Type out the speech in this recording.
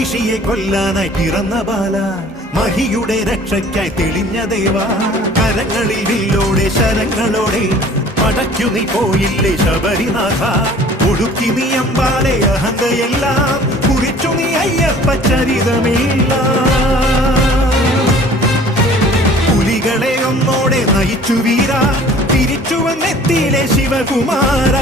മഹിഷിയെ കൊല്ലാനായി പിറന്ന ബാല, മഹിയുടെ രക്ഷയ്ക്കായി തെളിഞ്ഞ ദേവ. കരങ്ങളിൽ വില്ലോടെ ശരങ്ങളോടെ പടയ്ക്കു നീ പോയില്ലേ ശബരിനാഥ. ഒടുക്കി നീ അമ്പാലെ അഹന്തയെല്ലാം കുറിച്ചു നീ അയ്യപ്പ ചരിതമില്ല. പുലികളെ ഒന്നോടെ നയിച്ചു വീര, തിരിച്ചു വന്നെത്തിയിലെ ശിവകുമാര.